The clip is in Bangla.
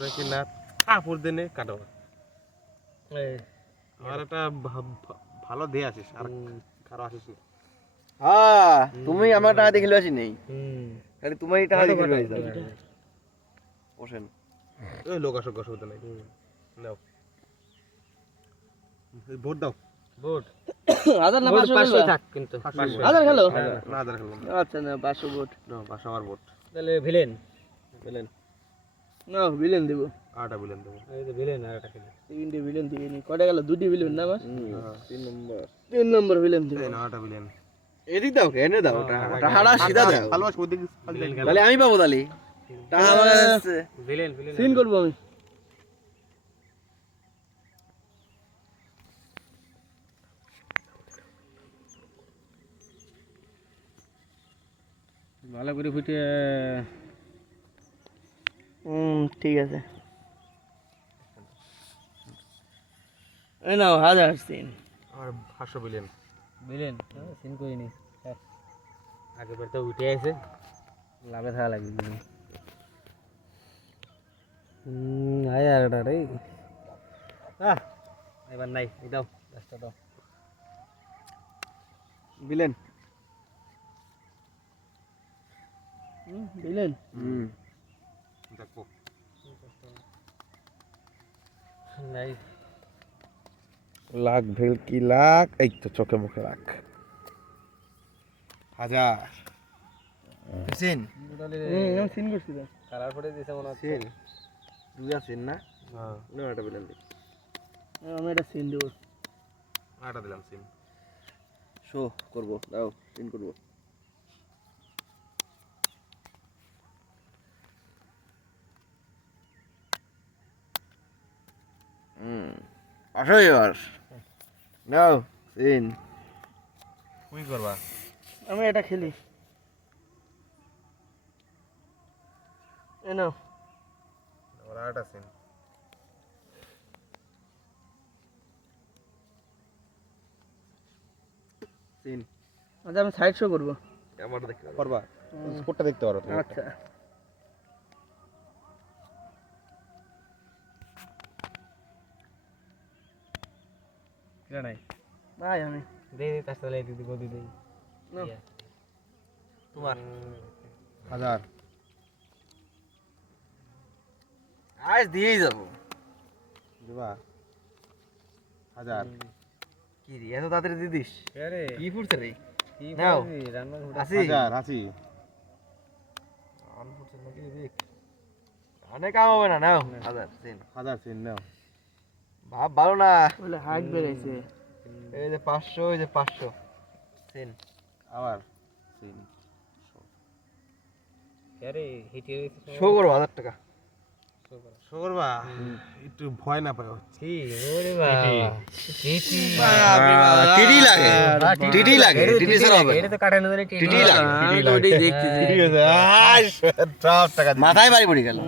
কিনা কাপড় দেনে কাটো আমার একটা ভালো দিয়ে আছিস আর কারো আসিস না। হ্যাঁ তুমি আমার টাকা দিয়ে খেলে আসি নেই খালি তোমার টাকা দিয়ে খেলে আসি বসেন ওই লোক আসুক অসুবিধা নাই নাও ভোট দাও ভোট হাজার না 500 থাক কিন্তু হাজার খেলো না হাজার খেলবো না। আচ্ছা না 500 ভোট না 500 আমার ভোট তাহলে ভিলেন বিলেন না বিলেন দেব 8টা বিলেন দেবো। এই যে ভিলেন আর একটা খেলে তিনটে বিলেন দিয়ে নি কয়টা গেল দুটি বিলেন না বাস 3 নম্বর 3 নম্বর বিলেন দিব এই না 8টা বিলেন এদিক দাও এনে দাও টাকাটা সিধা দাও ভালো আছে ওদিকে তাহলে আমি পাবো তাহলে টাকা আমার কাছে আছে ভিলেন ভিলেন সিন করব আমি ভালো করে ফুটে ঠিক আছে এই নাও হাজার সিন আমার 500 বিলেন ভিলেন সিন করিনি আগে বার তো উঠে আছে লাভে থাকা লাগবে আয় আর এটা রে এবার নাই দাও 10টা দাও বিলেন বিলেন দেখো নাই লাখ ভেলকি লাখ এই তো চোখে মুখে লাখ হাজার সিন সিন করছি তো কালার পরে দিছে মনে হচ্ছে সিন দুইটা সিন না হ্যাঁ না এটা বিলেন দি আমি এটা সিন দেব 8টা দিলাম সিন শো করব দাও সিন করব আসো এবার নাও সিন তুই করবা আমি এটা খেলি এ নাও আমার 8টা সিন সিন আচ্ছা আমি সাইড শো করব আমার দেখতে পারবা স্পোর্টটা দেখতে পারো তুমি আচ্ছা এটা নাই ভাই আমি দে দে তার সাথে দিদি বদি দেই তোমার হাজার আজ দিয়েই যাব দিবা হাজার কি রে এত তাড়াতাড়ি দিয়ে দিস আরে কি ফুটছে রে কি নাও। বলবি রান্না ঘুরে আসি হাজার আছি আন ফুটছে নাকি দেখ অনেক কাম হবে না নাও হাজার সিন হাজার সিন নাও ভাব ভালো না বলে হাইট বেড়েছে এই যে 500 এই যে 500 সিন আবার সিন আরে হিটে শো করো 1000 টাকা শো করবা একটু ভয় না পাও কি ওরে বাবা হিটি টিডি লাগে টিডি লাগে টিডি ছাড়া হবে এটা তো কাটানো ধরে টিডি লাগে আমি তো ওটাই দেখতেছি ঠিক আছে আই সব টাকা মাথায় বাড়ি পড়ে গেল